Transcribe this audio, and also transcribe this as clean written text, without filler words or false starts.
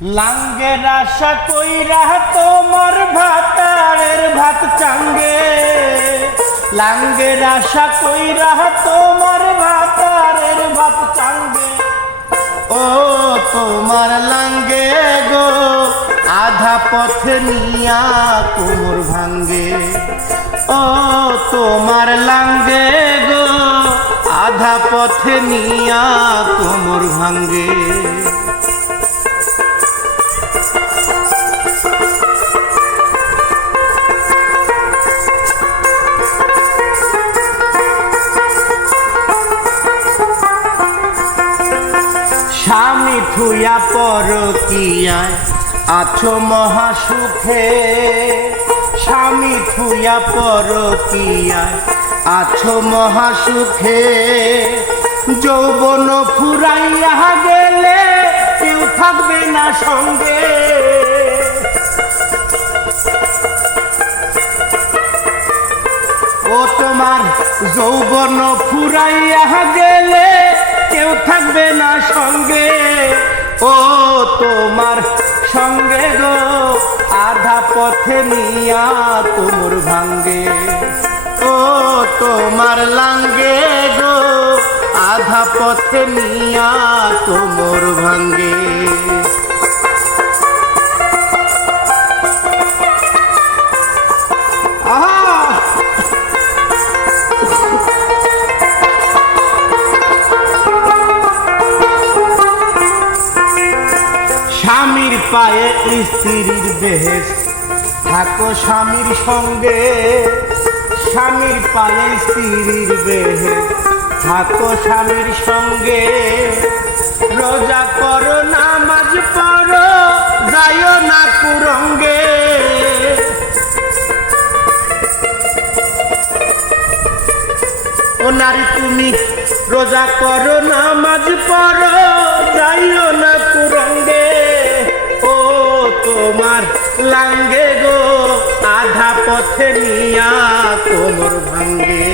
লাঙ্গের আশা কইরা তোমার ভাতারের ভাত চাঙ্গে, লাঙ্গের আশা কইরা তোমার ভাতারের ভাত চাঙ্গে। ও তোমার লাঙ্গে গো আধা পথে নিয়া কোমর ভাঙ্গে। ও তোমার লাঙ্গে গো আধা পথে নিয়া কোমর ভাঙ্গে। স্বামী থুয়া পরকিয়ায় আছো মহাসুখে, স্বামী থুয়া পরকিয়ায় আছো মহাসুখে। যৌবন ফুরাইয়া গেলে কেউ থাকবে না সঙ্গে। ও তোমার যৌবন ফুরাইয়া গেলে কেউ থাকবে না সঙ্গে। ও তোমার সঙ্গে গো আধা পথে নিয়া তোমর ভাঙ্গে। ও তোমার লাঙ্গে গো আধা পথে নিয়া তোমর ভাঙ্গে। স্বামীর পায়ে স্ত্রীর বেহেস থাকো স্বামীর সঙ্গে, স্বামীর পায়ে স্ত্রীর বেহেস থাকো স্বামীর সঙ্গে। রোজা করো নামাজ পড়ো যাইও না কুরঙ্গে। ও নারী তুমি রোজা করো নামাজ পড়ো যাইও না কুরঙ্গে। ও তোমার লাঙ্গে গো আধা পথে নিয়া কোমর ভাঙ্গে।